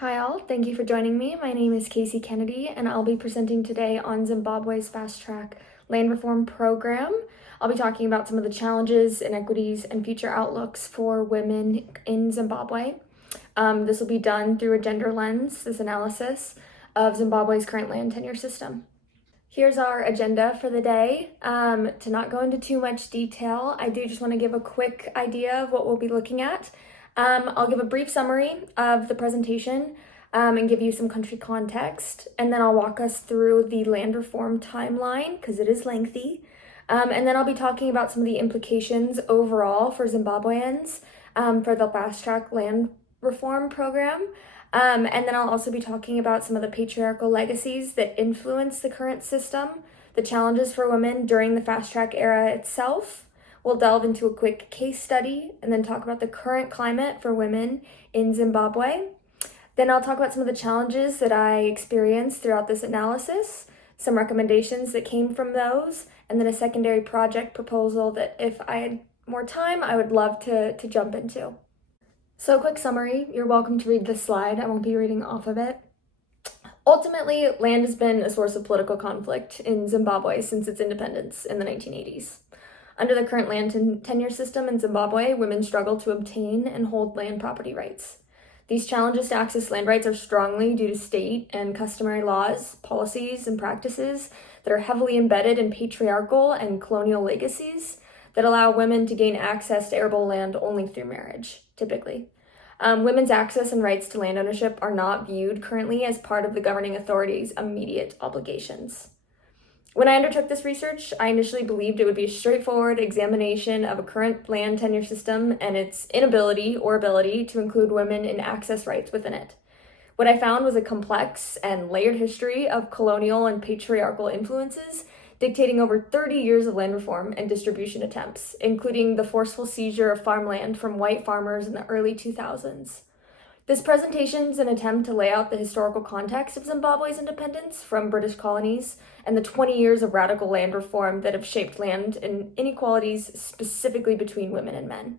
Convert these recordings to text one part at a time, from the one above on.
Hi all, thank you for joining me. My name is Casey Kennedy and I'll be presenting today on Zimbabwe's Fast Track Land Reform Program. I'll be talking about some of the challenges, inequities, and future outlooks for women in Zimbabwe. This will be done through a gender lens, this analysis of Zimbabwe's current land tenure system. Here's our agenda for the day. To not go into too much detail, I do just want to give a quick idea of what we'll be looking at. I'll give a brief summary of the presentation and give you some country context, and then I'll walk us through the land reform timeline because it is lengthy. And then I'll be talking about some of the implications overall for Zimbabweans for the Fast Track Land Reform Program. And then I'll also be talking about some of the patriarchal legacies that influence the current system, the challenges for women during the fast track era itself. We'll delve into a quick case study and then talk about the current climate for women in Zimbabwe. Then I'll talk about some of the challenges that I experienced throughout this analysis, some recommendations that came from those, and then a secondary project proposal that if I had more time, I would love to jump into. So, quick summary, you're welcome to read this slide. I won't be reading off of it. Ultimately, land has been a source of political conflict in Zimbabwe since its independence in the 1980s. Under the current land tenure system in Zimbabwe, women struggle to obtain and hold land property rights. These challenges to access land rights are strongly due to state and customary laws, policies, and practices that are heavily embedded in patriarchal and colonial legacies that allow women to gain access to arable land only through marriage, typically. Women's access and rights to land ownership are not viewed currently as part of the governing authority's immediate obligations. When I undertook this research, I initially believed it would be a straightforward examination of a current land tenure system and its inability or ability to include women in access rights within it. What I found was a complex and layered history of colonial and patriarchal influences dictating over 30 years of land reform and distribution attempts, including the forceful seizure of farmland from white farmers in the early 2000s. This presentation is an attempt to lay out the historical context of Zimbabwe's independence from British colonies and the 20 years of radical land reform that have shaped land inequalities specifically between women and men.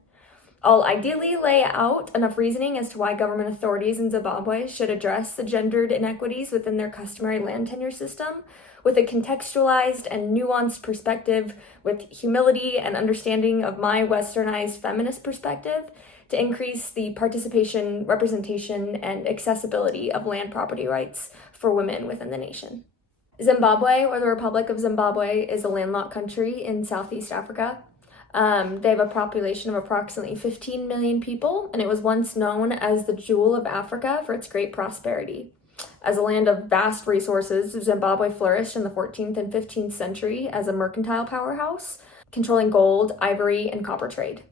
I'll ideally lay out enough reasoning as to why government authorities in Zimbabwe should address the gendered inequities within their customary land tenure system with a contextualized and nuanced perspective with humility and understanding of my westernized feminist perspective to increase the participation, representation, and accessibility of land property rights for women within the nation. Zimbabwe, or the Republic of Zimbabwe, is a landlocked country in Southeast Africa. They have a population of approximately 15 million people, and it was once known as the Jewel of Africa for its great prosperity. As a land of vast resources, Zimbabwe flourished in the 14th and 15th century as a mercantile powerhouse, controlling gold, ivory, and copper trade.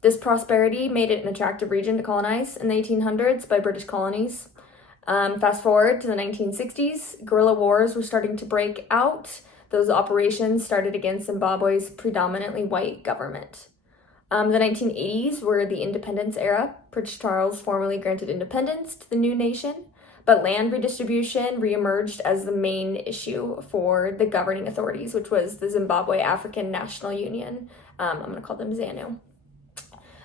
This prosperity made it an attractive region to colonize in the 1800s by British colonies. Fast forward to the 1960s, guerrilla wars were starting to break out. Those operations started against Zimbabwe's predominantly white government. The 1980s were the independence era. Prince Charles formally granted independence to the new nation, but land redistribution reemerged as the main issue for the governing authorities, which was the Zimbabwe African National Union. I'm going to call them ZANU.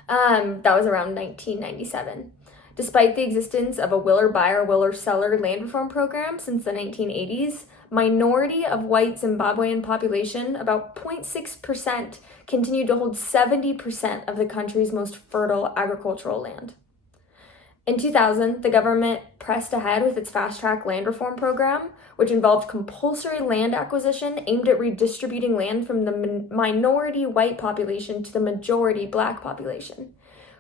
That was around 1997. Despite the existence of a will or buyer, will or seller land reform program since the 1980s, minority of white Zimbabwean population, about 0.6%, continued to hold 70% of the country's most fertile agricultural land. In 2000, the government pressed ahead with its Fast Track Land Reform Program, which involved compulsory land acquisition aimed at redistributing land from the minority white population to the majority black population.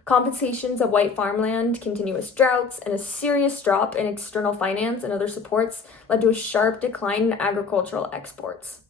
Compensations of white farmland, continuous droughts, and a serious drop in external finance and other supports led to a sharp decline in agricultural exports.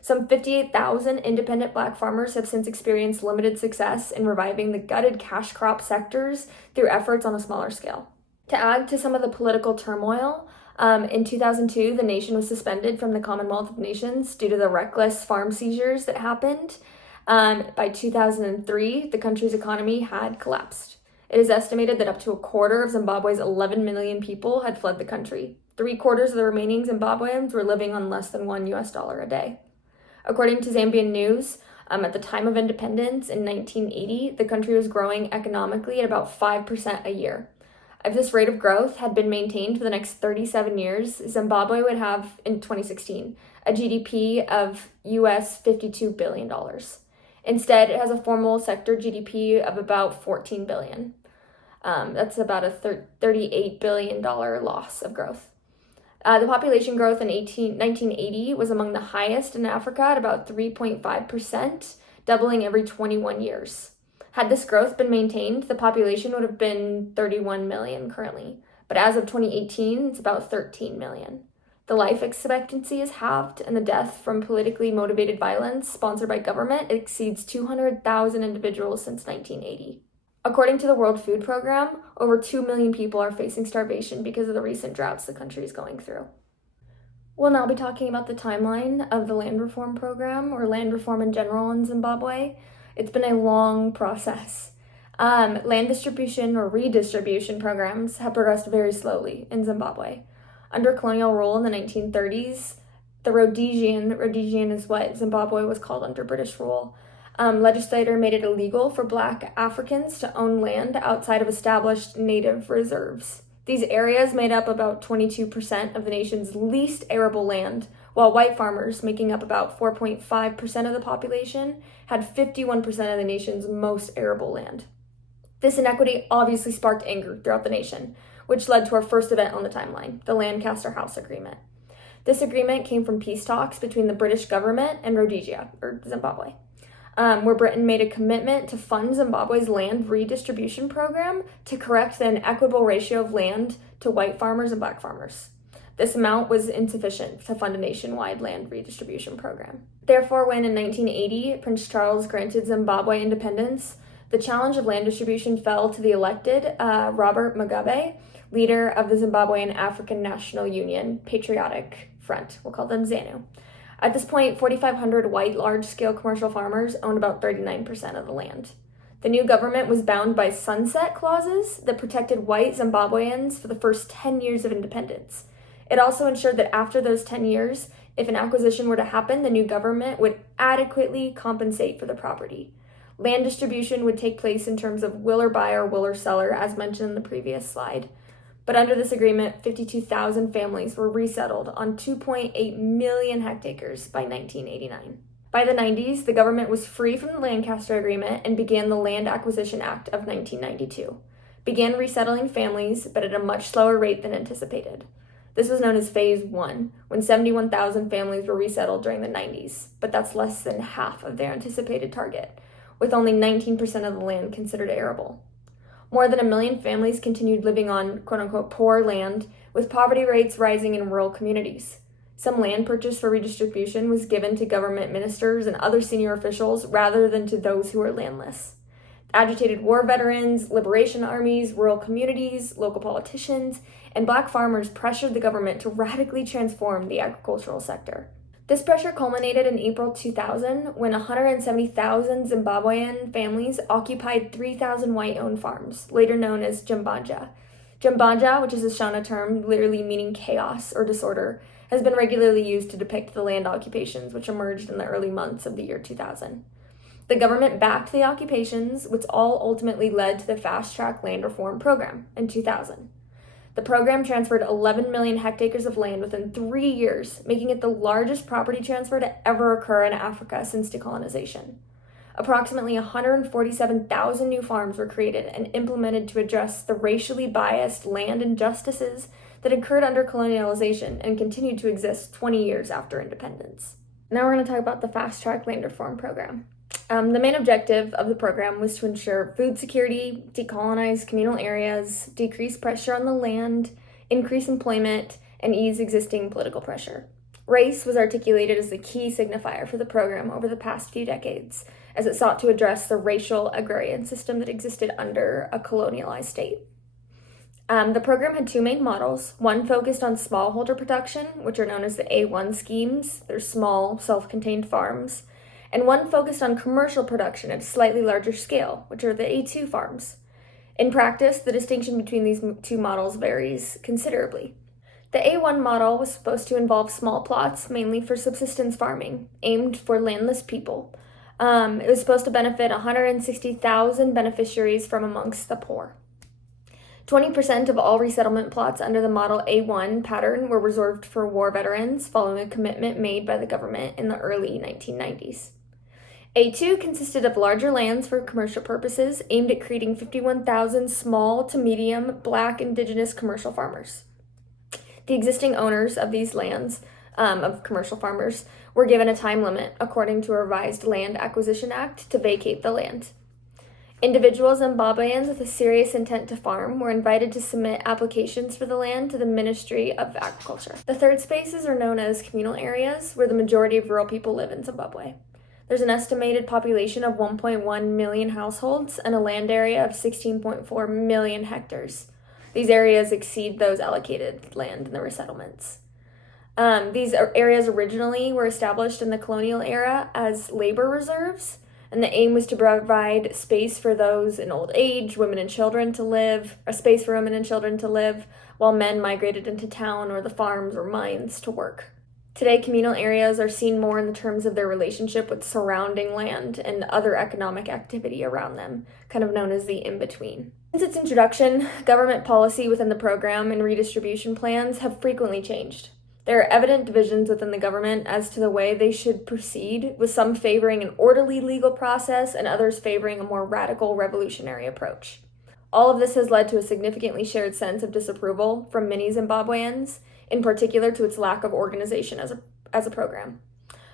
Some 58,000 independent black farmers have since experienced limited success in reviving the gutted cash crop sectors through efforts on a smaller scale. To add to some of the political turmoil, in 2002, the nation was suspended from the Commonwealth of Nations due to the reckless farm seizures that happened. By 2003, the country's economy had collapsed. It is estimated that up to a quarter of Zimbabwe's 11 million people had fled the country. 3/4 of the remaining Zimbabweans were living on less than $1 a day. According to Zambian News, at the time of independence in 1980, the country was growing economically at about 5% a year. If this rate of growth had been maintained for the next 37 years, Zimbabwe would have, in 2016, a GDP of US $52 billion. Instead, it has a formal sector GDP of about $14 billion. That's about a $38 billion loss of growth. The population growth in 1980 was among the highest in Africa at about 3.5%, doubling every 21 years. Had this growth been maintained, the population would have been 31 million currently, but as of 2018, it's about 13 million. The life expectancy is halved, and the death from politically motivated violence sponsored by government exceeds 200,000 individuals since 1980. According to the World Food Program, over 2 million people are facing starvation because of the recent droughts the country is going through. We'll now be talking about the timeline of the land reform program, or land reform in general in Zimbabwe. It's been a long process. Land distribution or redistribution programs have progressed very slowly in Zimbabwe. Under colonial rule in the 1930s, the Rhodesian is what Zimbabwe was called under British rule, legislator made it illegal for Black Africans to own land outside of established native reserves. These areas made up about 22% of the nation's least arable land, while white farmers, making up about 4.5% of the population, had 51% of the nation's most arable land. This inequity obviously sparked anger throughout the nation, which led to our first event on the timeline, the Lancaster House Agreement. This agreement came from peace talks between the British government and Rhodesia, or Zimbabwe, where Britain made a commitment to fund Zimbabwe's land redistribution program to correct the inequitable ratio of land to white farmers and Black farmers. This amount was insufficient to fund a nationwide land redistribution program. Therefore, when in 1980 Prince Charles granted Zimbabwe independence, the challenge of land distribution fell to the elected Robert Mugabe, leader of the Zimbabwean African National Union Patriotic Front. We'll call them ZANU. At this point, 4,500 white large-scale commercial farmers owned about 39% of the land. The new government was bound by sunset clauses that protected white Zimbabweans for the first 10 years of independence. It also ensured that after those 10 years, if an acquisition were to happen, the new government would adequately compensate for the property. Land distribution would take place in terms of will or buyer, will or seller, as mentioned in the previous slide. But under this agreement, 52,000 families were resettled on 2.8 million hectares by 1989. By the 90s, the government was free from the Lancaster Agreement and began the Land Acquisition Act of 1992. Began resettling families, but at a much slower rate than anticipated. This was known as Phase 1, when 71,000 families were resettled during the 90s, but that's less than half of their anticipated target, with only 19% of the land considered arable. More than 1 million families continued living on quote-unquote poor land, with poverty rates rising in rural communities. Some land purchased for redistribution was given to government ministers and other senior officials rather than to those who were landless. Agitated war veterans, liberation armies, rural communities, local politicians, and Black farmers pressured the government to radically transform the agricultural sector. This pressure culminated in April 2000 when 170,000 Zimbabwean families occupied 3,000 white-owned farms, later known as Jimbanja. Jimbanja, which is a Shona term literally meaning chaos or disorder, has been regularly used to depict the land occupations which emerged in the early months of the year 2000. The government backed the occupations, which all ultimately led to the fast-track land reform program in 2000. The program transferred 11 million hectares of land within 3 years, making it the largest property transfer to ever occur in Africa since decolonization. Approximately 147,000 new farms were created and implemented to address the racially biased land injustices that occurred under colonialization and continued to exist 20 years after independence. Now we're going to talk about the fast-track land reform program. The main objective of the program was to ensure food security, decolonize communal areas, decrease pressure on the land, increase employment, and ease existing political pressure. Race was articulated as the key signifier for the program over the past few decades, as it sought to address the racial agrarian system that existed under a colonialized state. The program had two main models. One focused on smallholder production, which are known as the A1 schemes. They're small, self-contained farms. And one focused on commercial production at a slightly larger scale, which are the A2 farms. In practice, the distinction between these two models varies considerably. The A1 model was supposed to involve small plots, mainly for subsistence farming, aimed for landless people. It was supposed to benefit 160,000 beneficiaries from amongst the poor. 20% of all resettlement plots under the Model A1 pattern were reserved for war veterans following a commitment made by the government in the early 1990s. A2 consisted of larger lands for commercial purposes aimed at creating 51,000 small to medium Black Indigenous commercial farmers. The existing owners of these lands, of commercial farmers, were given a time limit according to a revised Land Acquisition Act to vacate the land. Individual Zimbabweans with a serious intent to farm were invited to submit applications for the land to the Ministry of Agriculture. The third spaces are known as communal areas, where the majority of rural people live in Zimbabwe. There's an estimated population of 1.1 million households and a land area of 16.4 million hectares. These areas exceed those allocated land in the resettlements. These areas originally were established in the colonial era as labor reserves, and the aim was to provide space for those in old age, women and children to live, while men migrated into town or the farms or mines to work. Today, communal areas are seen more in the terms of their relationship with surrounding land and other economic activity around them, kind of known as the in-between. Since its introduction, government policy within the program and redistribution plans have frequently changed. There are evident divisions within the government as to the way they should proceed, with some favoring an orderly legal process and others favoring a more radical revolutionary approach. All of this has led to a significantly shared sense of disapproval from many Zimbabweans, in particular to its lack of organization as a program.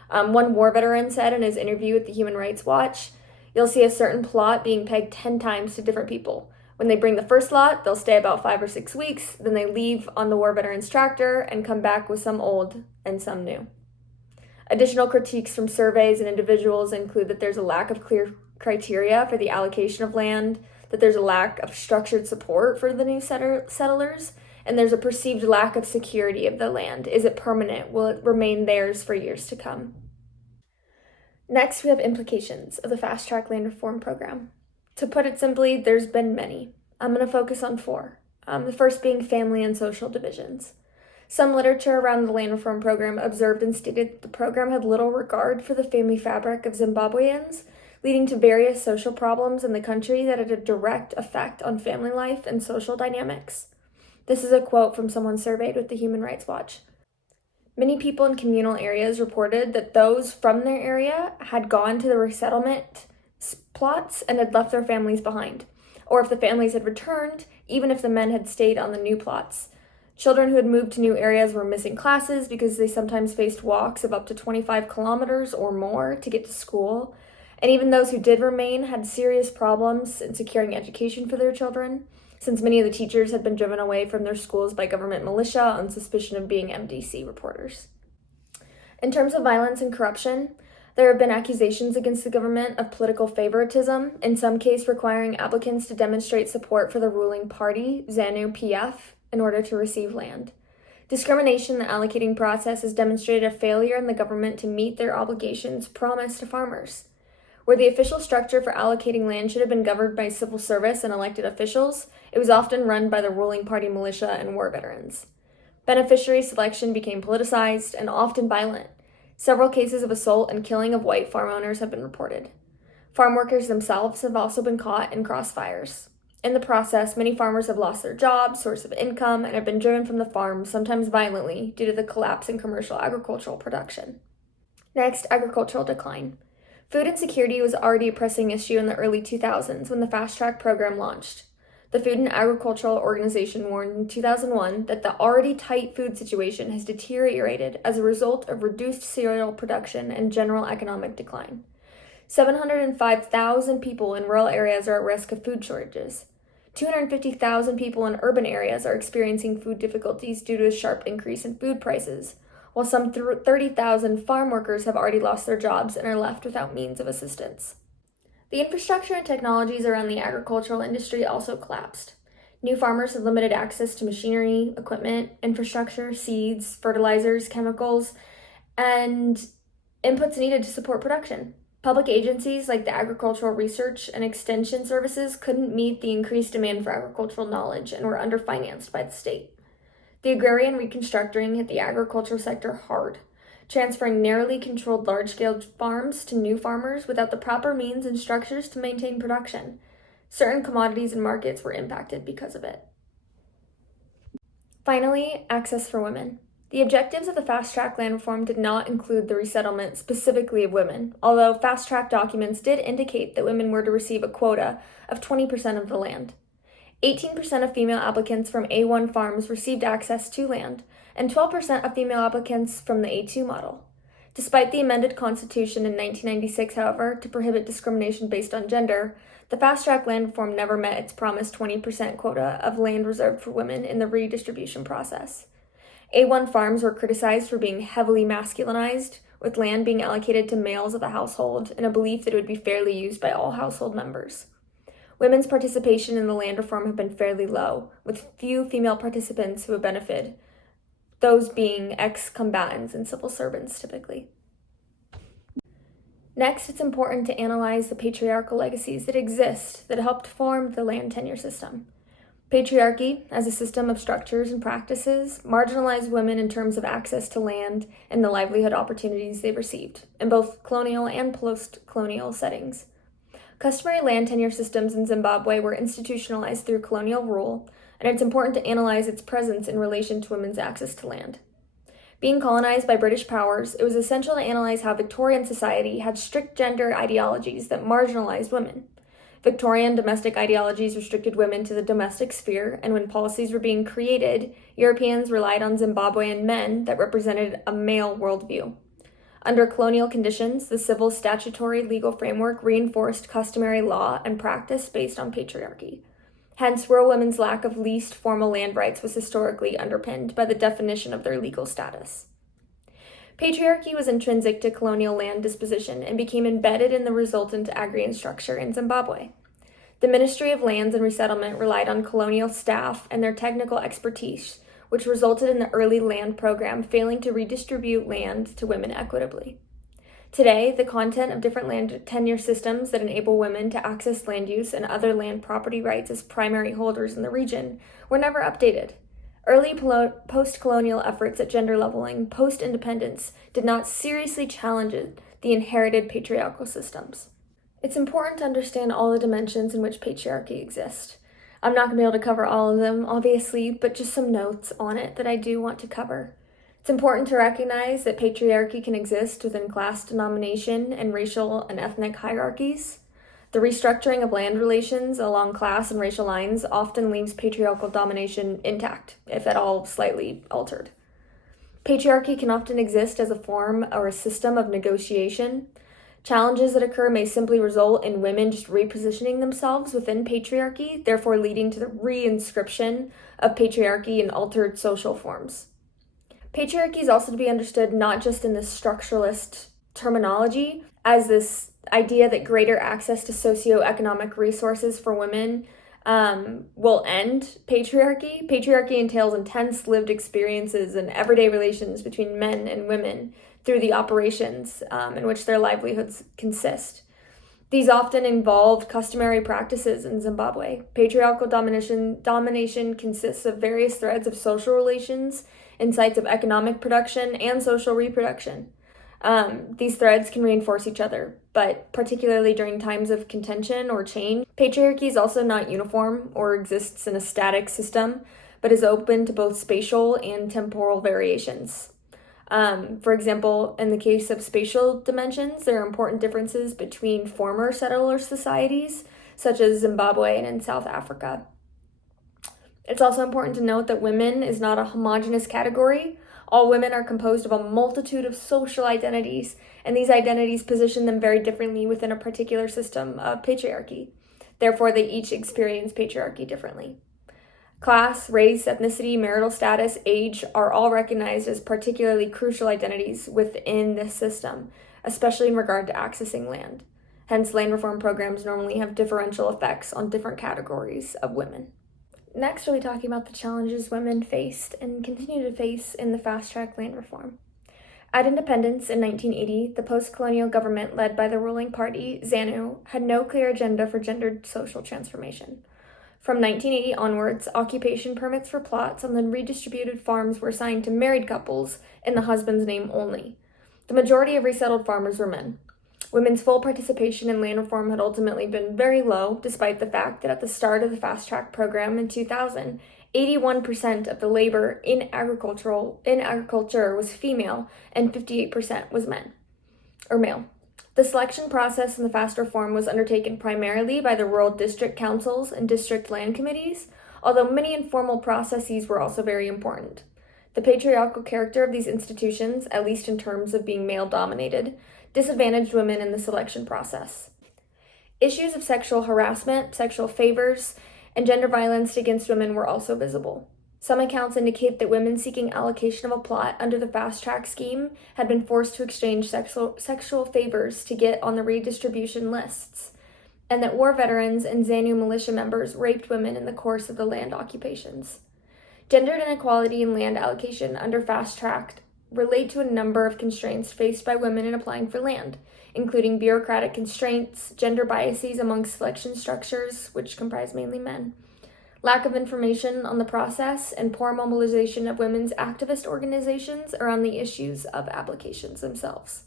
One war veteran said in his interview with the Human Rights Watch, "You'll see a certain plot being pegged 10 times to different people. When they bring the first lot, they'll stay about 5 or 6 weeks, then they leave on the war veteran's tractor and come back with some old and some new." Additional critiques from surveys and individuals include that there's a lack of clear criteria for the allocation of land, that there's a lack of structured support for the new settlers, and there's a perceived lack of security of the land. Is it permanent? Will it remain theirs for years to come? Next, we have implications of the Fast Track Land Reform Program. To put it simply, there's been many. I'm going to focus on 4. The first being family and social divisions. Some literature around the land reform program observed and stated that the program had little regard for the family fabric of Zimbabweans, leading to various social problems in the country that had a direct effect on family life and social dynamics. This is a quote from someone surveyed with the Human Rights Watch. Many people in communal areas reported that those from their area had gone to the resettlement plots and had left their families behind, or if the families had returned, even if the men had stayed on the new plots. Children who had moved to new areas were missing classes because they sometimes faced walks of up to 25 kilometers or more to get to school, and even those who did remain had serious problems in securing education for their children, since many of the teachers had been driven away from their schools by government militia on suspicion of being MDC reporters. In terms of violence and corruption, there have been accusations against the government of political favoritism, in some case requiring applicants to demonstrate support for the ruling party, ZANU-PF, in order to receive land. Discrimination in the allocating process has demonstrated a failure in the government to meet their obligations promised to farmers. Where the official structure for allocating land should have been governed by civil service and elected officials, it was often run by the ruling party militia and war veterans. Beneficiary selection became politicized and often violent. Several cases of assault and killing of white farm owners have been reported. Farm workers themselves have also been caught in crossfires. In the process, many farmers have lost their jobs, source of income, and have been driven from the farm, sometimes violently, due to the collapse in commercial agricultural production. Next, agricultural decline. Food insecurity was already a pressing issue in the early 2000s when the Fast Track program launched. The Food and Agricultural Organization warned in 2001 that the already tight food situation has deteriorated as a result of reduced cereal production and general economic decline. 705,000 people in rural areas are at risk of food shortages. 250,000 people in urban areas are experiencing food difficulties due to a sharp increase in food prices, while some 30,000 farm workers have already lost their jobs and are left without means of assistance. The infrastructure and technologies around the agricultural industry also collapsed. New farmers have limited access to machinery, equipment, infrastructure, seeds, fertilizers, chemicals, and inputs needed to support production. Public agencies like the Agricultural Research and Extension Services couldn't meet the increased demand for agricultural knowledge and were underfinanced by the state. The agrarian reconstructing hit the agricultural sector hard, transferring narrowly controlled large-scale farms to new farmers without the proper means and structures to maintain production. Certain commodities and markets were impacted because of it. Finally, access for women. The objectives of the fast-track land reform did not include the resettlement specifically of women, although fast-track documents did indicate that women were to receive a quota of 20% of the land. 18% of female applicants from A1 farms received access to land, and 12% of female applicants from the A2 model. Despite the amended Constitution in 1996, however, to prohibit discrimination based on gender, the fast-track land reform never met its promised 20% quota of land reserved for women in the redistribution process. A1 farms were criticized for being heavily masculinized, with land being allocated to males of the household in a belief that it would be fairly used by all household members. Women's participation in the land reform have been fairly low, with few female participants who have benefited, those being ex-combatants and civil servants typically. Next, it's important to analyze the patriarchal legacies that exist that helped form the land tenure system. Patriarchy, as a system of structures and practices, marginalized women in terms of access to land and the livelihood opportunities they received, in both colonial and post-colonial settings. Customary land tenure systems in Zimbabwe were institutionalized through colonial rule, and it's important to analyze its presence in relation to women's access to land. Being colonized by British powers, it was essential to analyze how Victorian society had strict gender ideologies that marginalized women. Victorian domestic ideologies restricted women to the domestic sphere, and when policies were being created, Europeans relied on Zimbabwean men that represented a male worldview. Under colonial conditions, the civil statutory legal framework reinforced customary law and practice based on patriarchy. Hence, rural women's lack of least formal land rights was historically underpinned by the definition of their legal status. Patriarchy was intrinsic to colonial land disposition and became embedded in the resultant agrarian structure in Zimbabwe. The Ministry of Lands and Resettlement relied on colonial staff and their technical expertise, which resulted in the early land program failing to redistribute land to women equitably. Today, the content of different land tenure systems that enable women to access land use and other land property rights as primary holders in the region were never updated. Early post-colonial efforts at gender leveling post-independence did not seriously challenge the inherited patriarchal systems. It's important to understand all the dimensions in which patriarchy exists. I'm not going to be able to cover all of them, obviously, but just some notes on it that I do want to cover. It's important to recognize that patriarchy can exist within class denomination and racial and ethnic hierarchies. The restructuring of land relations along class and racial lines often leaves patriarchal domination intact, if at all slightly altered. Patriarchy can often exist as a form or a system of negotiation. Challenges that occur may simply result in women just repositioning themselves within patriarchy, therefore leading to the reinscription of patriarchy in altered social forms. Patriarchy is also to be understood not just in the structuralist terminology, as this idea that greater access to socioeconomic resources for women will end patriarchy. Patriarchy entails intense lived experiences and everyday relations between men and women through the operations in which their livelihoods consist. These often involve customary practices in Zimbabwe. Patriarchal domination consists of various threads of social relations in sites of economic production and social reproduction. These threads can reinforce each other, but particularly during times of contention or change, patriarchy is also not uniform or exists in a static system, but is open to both spatial and temporal variations. For example, in the case of spatial dimensions, there are important differences between former settler societies, such as Zimbabwe and in South Africa. It's also important to note that women is not a homogeneous category. All women are composed of a multitude of social identities, and these identities position them very differently within a particular system of patriarchy. Therefore, they each experience patriarchy differently. Class, race, ethnicity, marital status, age are all recognized as particularly crucial identities within this system, especially in regard to accessing land. Hence, land reform programs normally have differential effects on different categories of women. Next, we'll be talking about the challenges women faced and continue to face in the fast-track land reform. At independence in 1980, the post-colonial government led by the ruling party, ZANU, had no clear agenda for gendered social transformation. From 1980 onwards, occupation permits for plots on the redistributed farms were assigned to married couples in the husband's name only. The majority of resettled farmers were men. Women's full participation in land reform had ultimately been very low, despite the fact that at the start of the fast-track program in 2000, 81% of the labor in agriculture was female, and 58% was male. The selection process in the FAST reform was undertaken primarily by the rural district councils and district land committees, although many informal processes were also very important. The patriarchal character of these institutions, at least in terms of being male-dominated, disadvantaged women in the selection process. Issues of sexual harassment, sexual favors, and gender violence against women were also visible. Some accounts indicate that women seeking allocation of a plot under the fast track scheme had been forced to exchange sexual favors to get on the redistribution lists, and that war veterans and ZANU militia members raped women in the course of the land occupations. Gender inequality in land allocation under fast track relate to a number of constraints faced by women in applying for land, including bureaucratic constraints, gender biases amongst selection structures, which comprise mainly men, lack of information on the process, and poor mobilization of women's activist organizations around the issues of applications themselves.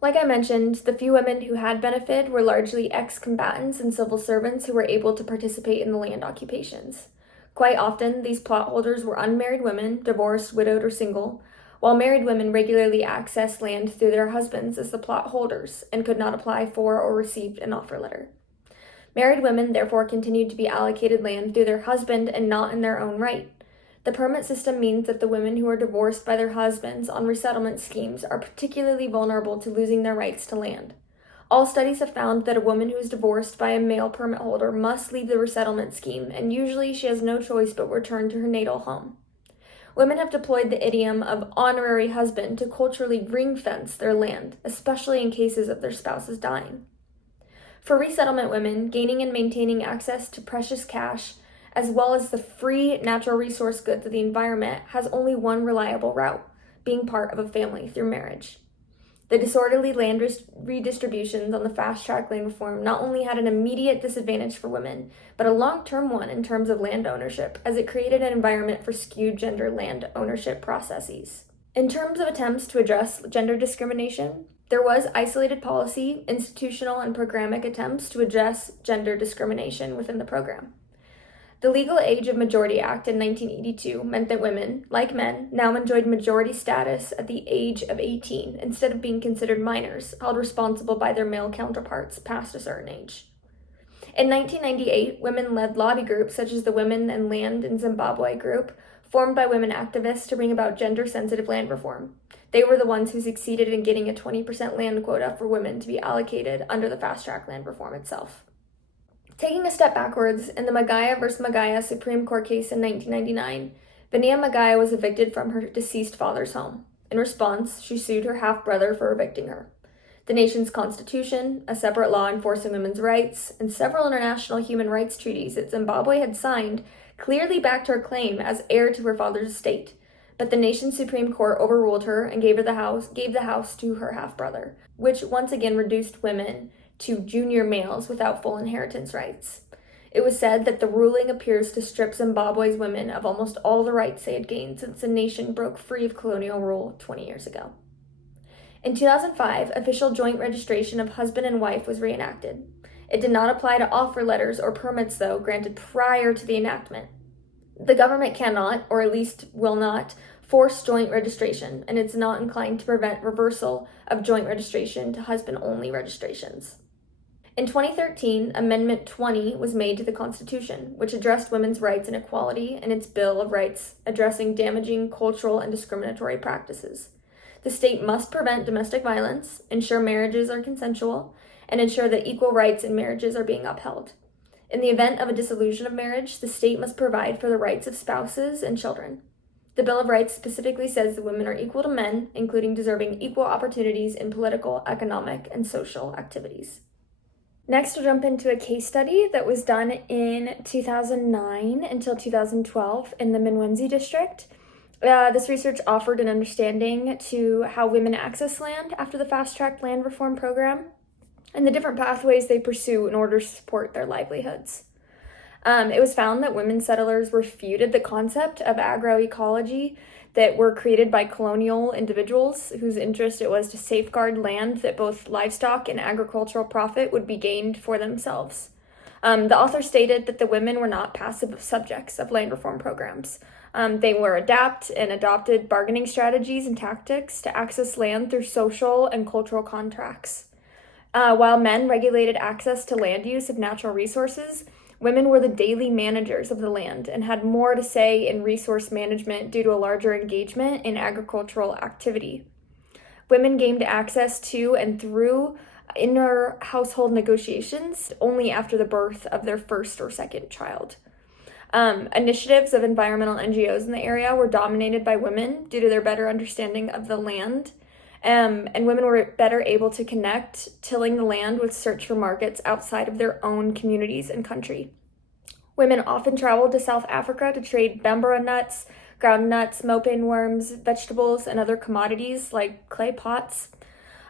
Like I mentioned, the few women who had benefited were largely ex-combatants and civil servants who were able to participate in the land occupations. Quite often, these plot holders were unmarried women, divorced, widowed, or single, while married women regularly accessed land through their husbands as the plot holders and could not apply for or receive an offer letter. Married women therefore continued to be allocated land through their husband and not in their own right. The permit system means that the women who are divorced by their husbands on resettlement schemes are particularly vulnerable to losing their rights to land. All studies have found that a woman who is divorced by a male permit holder must leave the resettlement scheme, and usually she has no choice but return to her natal home. Women have deployed the idiom of honorary husband to culturally ring-fence their land, especially in cases of their spouses dying. For resettlement women, gaining and maintaining access to precious cash, as well as the free natural resource goods of the environment, has only one reliable route: being part of a family through marriage. The disorderly land redistributions on the fast-track land reform not only had an immediate disadvantage for women, but a long-term one in terms of land ownership, as it created an environment for skewed gender land ownership processes. In terms of attempts to address gender discrimination, there was isolated policy, institutional, and programmatic attempts to address gender discrimination within the program. The Legal Age of Majority Act in 1982 meant that women, like men, now enjoyed majority status at the age of 18 instead of being considered minors, held responsible by their male counterparts past a certain age. In 1998, women-led lobby groups such as the Women and Land in Zimbabwe group, formed by women activists to bring about gender-sensitive land reform. They were the ones who succeeded in getting a 20% land quota for women to be allocated under the fast-track land reform itself. Taking a step backwards, in the Magaya v. Magaya Supreme Court case in 1999, Vinaya Magaya was evicted from her deceased father's home. In response, she sued her half-brother for evicting her. The nation's constitution, a separate law enforcing women's rights, and several international human rights treaties that Zimbabwe had signed clearly backed her claim as heir to her father's estate. But the nation's Supreme Court overruled her and gave the house to her half-brother, which once again reduced women to junior males without full inheritance rights. It was said that the ruling appears to strip Zimbabwe's women of almost all the rights they had gained since the nation broke free of colonial rule 20 years ago. In 2005, official joint registration of husband and wife was reenacted. It did not apply to offer letters or permits, though, granted prior to the enactment. The government cannot, or at least will not, force joint registration, and it's not inclined to prevent reversal of joint registration to husband-only registrations. In 2013, Amendment 20 was made to the Constitution, which addressed women's rights and equality in its Bill of Rights, addressing damaging cultural and discriminatory practices. The state must prevent domestic violence, ensure marriages are consensual, and ensure that equal rights in marriages are being upheld. In the event of a dissolution of marriage, the state must provide for the rights of spouses and children. The Bill of Rights specifically says that women are equal to men, including deserving equal opportunities in political, economic, and social activities. Next, we'll jump into a case study that was done in 2009 until 2012 in the Minwenzi district. This research offered an understanding to how women access land after the fast-track land reform program and the different pathways they pursue in order to support their livelihoods. It was found that women settlers refuted the concept of agroecology that were created by colonial individuals whose interest it was to safeguard land that both livestock and agricultural profit would be gained for themselves. The author stated that the women were not passive subjects of land reform programs. They were adopted bargaining strategies and tactics to access land through social and cultural contracts. While men regulated access to land use of natural resources, women were the daily managers of the land and had more to say in resource management due to a larger engagement in agricultural activity. Women gained access to and through inner household negotiations only after the birth of their first or second child. Initiatives of environmental NGOs in the area were dominated by women due to their better understanding of the land. And women were better able to connect tilling the land with search for markets outside of their own communities and country. Women often traveled to South Africa to trade bambara nuts, ground nuts, mopane worms, vegetables, and other commodities like clay pots.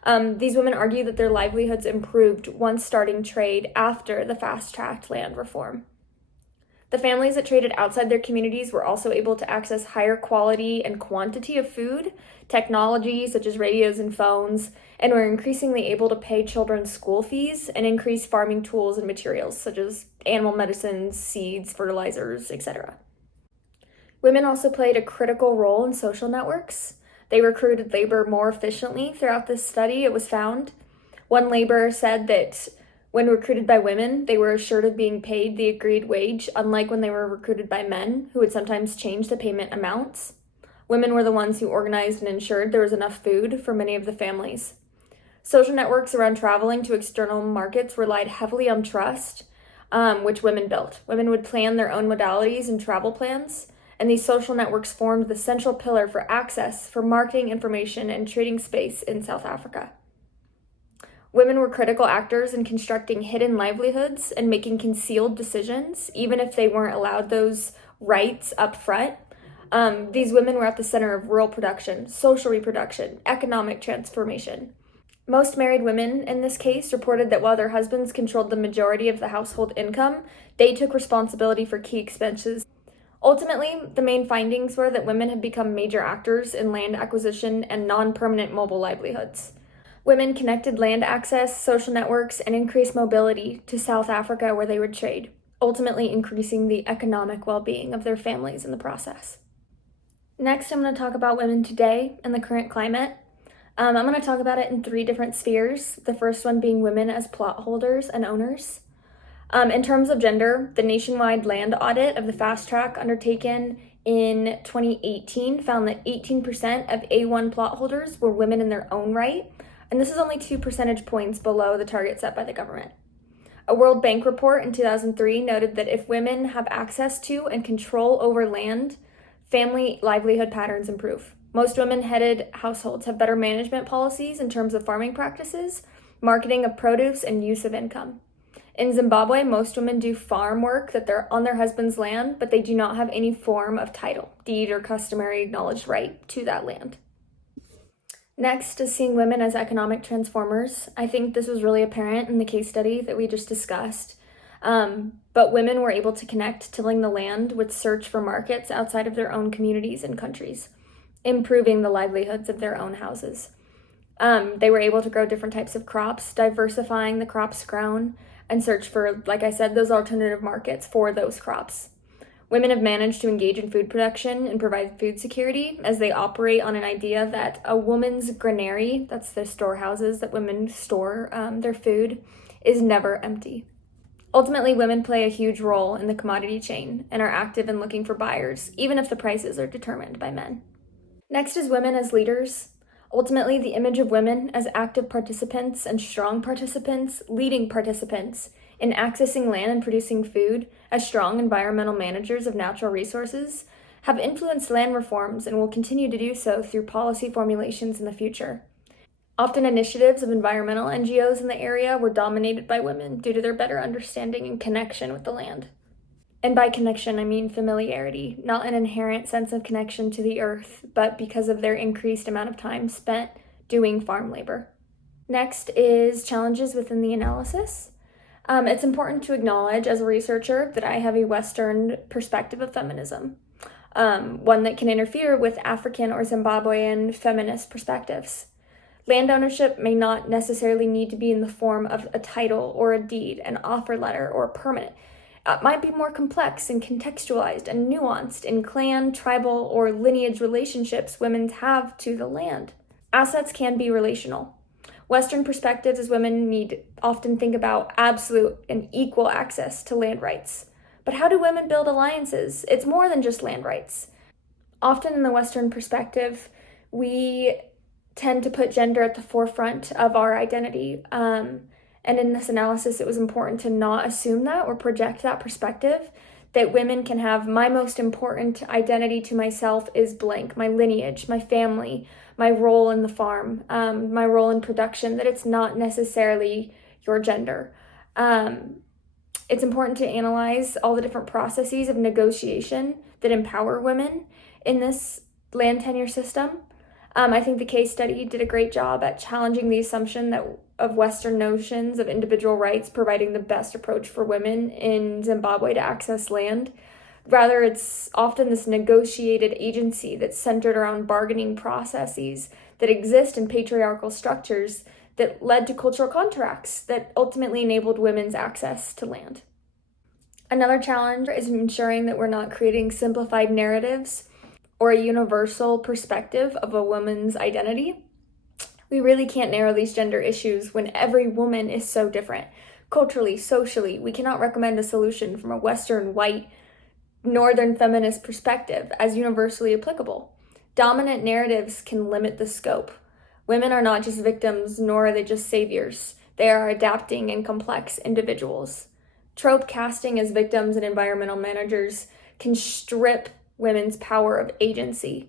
These women argue that their livelihoods improved once starting trade after the fast-tracked land reform. The families that traded outside their communities were also able to access higher quality and quantity of food, technology such as radios and phones, and were increasingly able to pay children's school fees and increase farming tools and materials such as animal medicines, seeds, fertilizers, etc. Women also played a critical role in social networks. They recruited labor more efficiently throughout this study, it was found. One laborer said that when recruited by women, they were assured of being paid the agreed wage, unlike when they were recruited by men, who would sometimes change the payment amounts. Women were the ones who organized and ensured there was enough food for many of the families. Social networks around traveling to external markets relied heavily on trust, which women built. Women would plan their own modalities and travel plans, and these social networks formed the central pillar for access, for marketing information, and trading space in South Africa. Women were critical actors in constructing hidden livelihoods and making concealed decisions, even if they weren't allowed those rights up front. These women were at the center of rural production, social reproduction, economic transformation. Most married women in this case reported that while their husbands controlled the majority of the household income, they took responsibility for key expenses. Ultimately, the main findings were that women had become major actors in land acquisition and non-permanent mobile livelihoods. Women connected land access, social networks, and increased mobility to South Africa where they would trade, ultimately increasing the economic well-being of their families in the process. Next, I'm going to talk about women today and the current climate. I'm going to talk about it in 3 different spheres, the first one being women as plot holders and owners. In terms of gender, the nationwide land audit of the fast track undertaken in 2018 found that 18% of A1 plot holders were women in their own right, and this is only 2 percentage points below the target set by the government. A World Bank report in 2003 noted that if women have access to and control over land, family livelihood patterns improve. Most women-headed households have better management policies in terms of farming practices, marketing of produce, and use of income. In Zimbabwe, most women do farm work that they're on their husband's land, but they do not have any form of title, deed, or customary acknowledged right to that land. Next is seeing women as economic transformers. I think this was really apparent in the case study that we just discussed. But women were able to connect tilling the land with search for markets outside of their own communities and countries, improving the livelihoods of their own houses. They were able to grow different types of crops, diversifying the crops grown, and search for, like I said, those alternative markets for those crops. Women have managed to engage in food production and provide food security as they operate on an idea that a woman's granary, that's the storehouses that women store their food, is never empty. Ultimately, women play a huge role in the commodity chain and are active in looking for buyers, even if the prices are determined by men. Next is women as leaders. Ultimately, the image of women as active participants and strong participants, leading participants in accessing land and producing food, as strong environmental managers of natural resources, have influenced land reforms and will continue to do so through policy formulations in the future. Often initiatives of environmental NGOs in the area were dominated by women due to their better understanding and connection with the land. And by connection, I mean familiarity, not an inherent sense of connection to the earth, but because of their increased amount of time spent doing farm labor. Next is challenges within the analysis. It's important to acknowledge as a researcher that I have a Western perspective of feminism, one that can interfere with African or Zimbabwean feminist perspectives. Land ownership may not necessarily need to be in the form of a title or a deed, an offer letter, or a permit. It might be more complex and contextualized and nuanced in clan, tribal, or lineage relationships women have to the land. Assets can be relational. Western perspectives as women need often think about absolute and equal access to land rights. But how do women build alliances? It's more than just land rights. Often in the Western perspective, we tend to put gender at the forefront of our identity. And in this analysis, it was important to not assume that or project that perspective, that women can have my most important identity to myself is blank, my lineage, my family, my role in the farm, my role in production, that it's not necessarily your gender. It's important to analyze all the different processes of negotiation that empower women in this land tenure system. I think the case study did a great job at challenging the assumption of Western notions of individual rights providing the best approach for women in Zimbabwe to access land. Rather, it's often this negotiated agency that's centered around bargaining processes that exist in patriarchal structures that led to cultural contracts that ultimately enabled women's access to land. Another challenge is ensuring that we're not creating simplified narratives or a universal perspective of a woman's identity. We really can't narrow these gender issues when every woman is so different. Culturally, socially, we cannot recommend a solution from a Western, white, Northern feminist perspective as universally applicable. Dominant narratives can limit the scope. Women are not just victims, nor are they just saviors. They are adapting and complex individuals. Trope casting as victims and environmental managers can strip women's power of agency.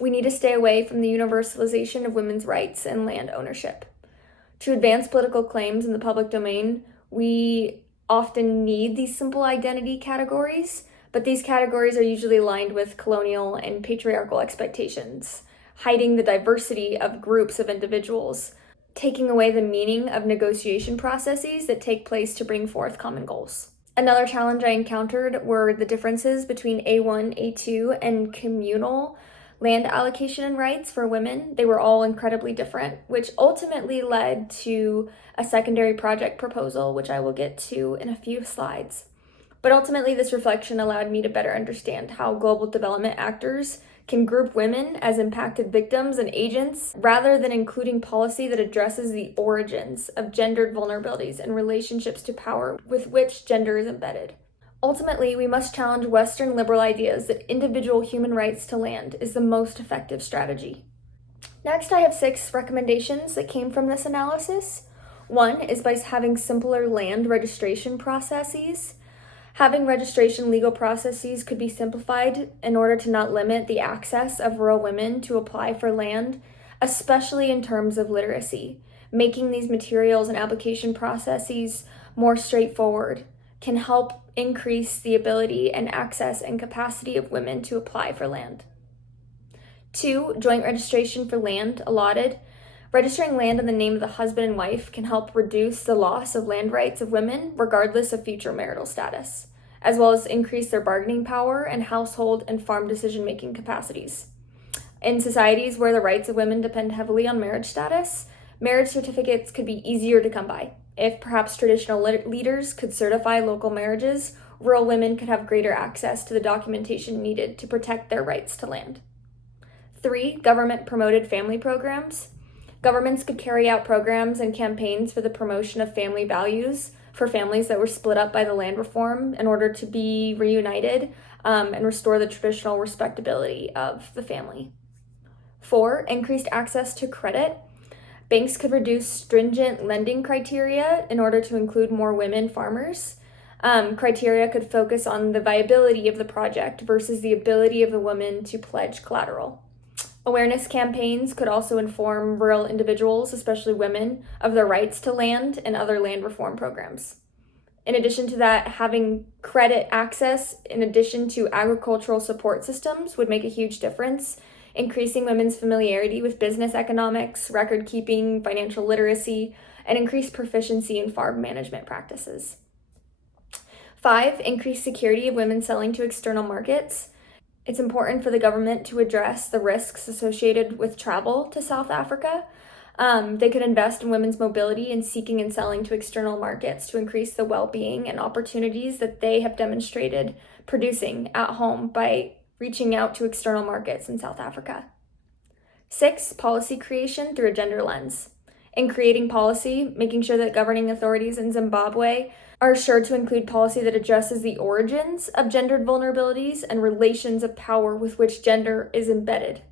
We need to stay away from the universalization of women's rights and land ownership. To advance political claims in the public domain, we often need these simple identity categories, but these categories are usually aligned with colonial and patriarchal expectations, hiding the diversity of groups of individuals, taking away the meaning of negotiation processes that take place to bring forth common goals. Another challenge I encountered were the differences between A1, A2, and communal land allocation and rights for women. They were all incredibly different, which ultimately led to a secondary project proposal, which I will get to in a few slides. But ultimately, this reflection allowed me to better understand how global development actors can group women as impacted victims and agents rather than including policy that addresses the origins of gendered vulnerabilities and relationships to power with which gender is embedded. Ultimately, we must challenge Western liberal ideas that individual human rights to land is the most effective strategy. Next, I have 6 recommendations that came from this analysis. One is by having simpler land registration processes. Having registration legal processes could be simplified in order to not limit the access of rural women to apply for land, especially in terms of literacy. Making these materials and application processes more straightforward can help increase the ability and access and capacity of women to apply for land. 2, joint registration for land allotted. Registering land in the name of the husband and wife can help reduce the loss of land rights of women regardless of future marital status, as well as increase their bargaining power and household and farm decision-making capacities. In societies where the rights of women depend heavily on marriage status, marriage certificates could be easier to come by. If perhaps traditional leaders could certify local marriages, rural women could have greater access to the documentation needed to protect their rights to land. 3, government-promoted family programs. Governments could carry out programs and campaigns for the promotion of family values for families that were split up by the land reform in order to be reunited and restore the traditional respectability of the family. 4, increased access to credit. Banks could reduce stringent lending criteria in order to include more women farmers. Criteria could focus on the viability of the project versus the ability of the woman to pledge collateral. Awareness campaigns could also inform rural individuals, especially women, of their rights to land and other land reform programs. In addition to that, having credit access in addition to agricultural support systems would make a huge difference, increasing women's familiarity with business economics, record keeping, financial literacy, and increased proficiency in farm management practices. 5, increased security of women selling to external markets. It's important for the government to address the risks associated with travel to South Africa. They could invest in women's mobility and seeking and selling to external markets to increase the well-being and opportunities that they have demonstrated producing at home by reaching out to external markets in South Africa. 6, policy creation through a gender lens. In creating policy, making sure that governing authorities in Zimbabwe are sure to include policy that addresses the origins of gendered vulnerabilities and relations of power with which gender is embedded.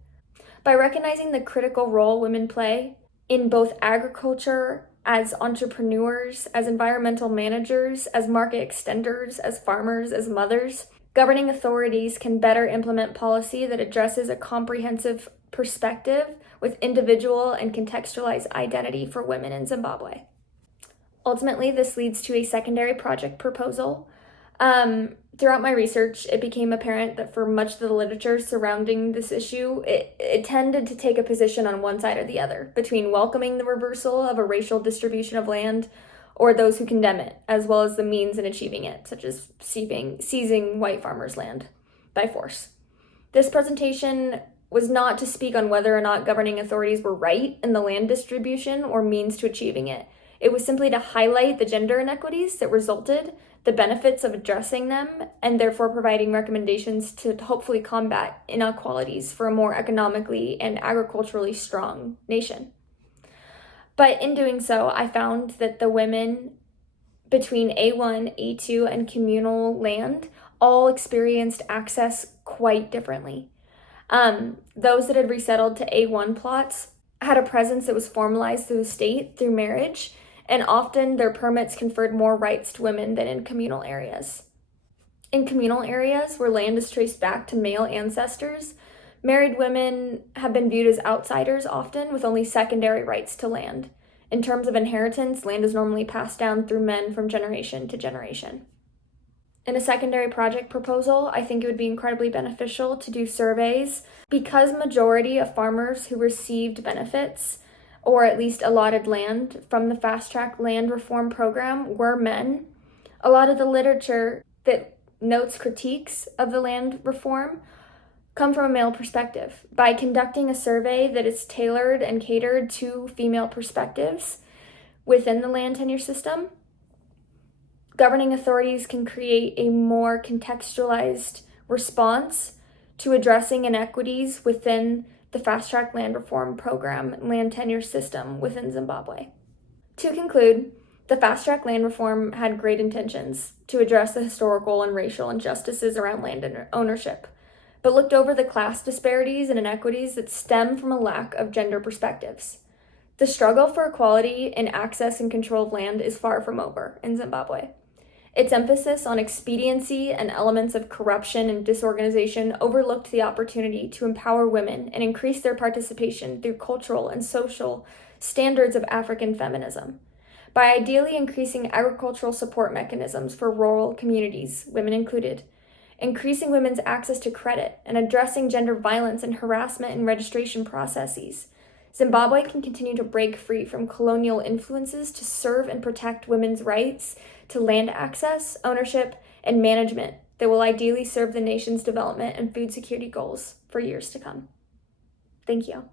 By recognizing the critical role women play in both agriculture, as entrepreneurs, as environmental managers, as market extenders, as farmers, as mothers, governing authorities can better implement policy that addresses a comprehensive perspective with individual and contextualized identity for women in Zimbabwe. Ultimately, this leads to a secondary project proposal. Throughout my research, it became apparent that for much of the literature surrounding this issue, it tended to take a position on one side or the other, between welcoming the reversal of a racial distribution of land or those who condemn it, as well as the means in achieving it, such as seizing white farmers' land by force. This presentation was not to speak on whether or not governing authorities were right in the land distribution or means to achieving it. It was simply to highlight the gender inequities that resulted, the benefits of addressing them, and therefore providing recommendations to hopefully combat inequalities for a more economically and agriculturally strong nation. But in doing so, I found that the women between A1, A2, and communal land all experienced access quite differently. Those that had resettled to A1 plots had a presence that was formalized through the state, through marriage, and often their permits conferred more rights to women than in communal areas. In communal areas where land is traced back to male ancestors, married women have been viewed as outsiders often, with only secondary rights to land. In terms of inheritance, land is normally passed down through men from generation to generation. In a secondary project proposal, I think it would be incredibly beneficial to do surveys because majority of farmers who received benefits or at least allotted land from the Fast Track Land Reform Program were men. A lot of the literature that notes critiques of the land reform come from a male perspective. By conducting a survey that is tailored and catered to female perspectives within the land tenure system, governing authorities can create a more contextualized response to addressing inequities within the Fast Track Land Reform Program land tenure system within Zimbabwe. To conclude, the Fast Track Land Reform had great intentions to address the historical and racial injustices around land ownership, but looked over the class disparities and inequities that stem from a lack of gender perspectives. The struggle for equality in access and control of land is far from over in Zimbabwe. Its emphasis on expediency and elements of corruption and disorganization overlooked the opportunity to empower women and increase their participation through cultural and social standards of African feminism. By ideally increasing agricultural support mechanisms for rural communities, women included, increasing women's access to credit, and addressing gender violence and harassment in registration processes, Zimbabwe can continue to break free from colonial influences to serve and protect women's rights to land access, ownership, and management that will ideally serve the nation's development and food security goals for years to come. Thank you.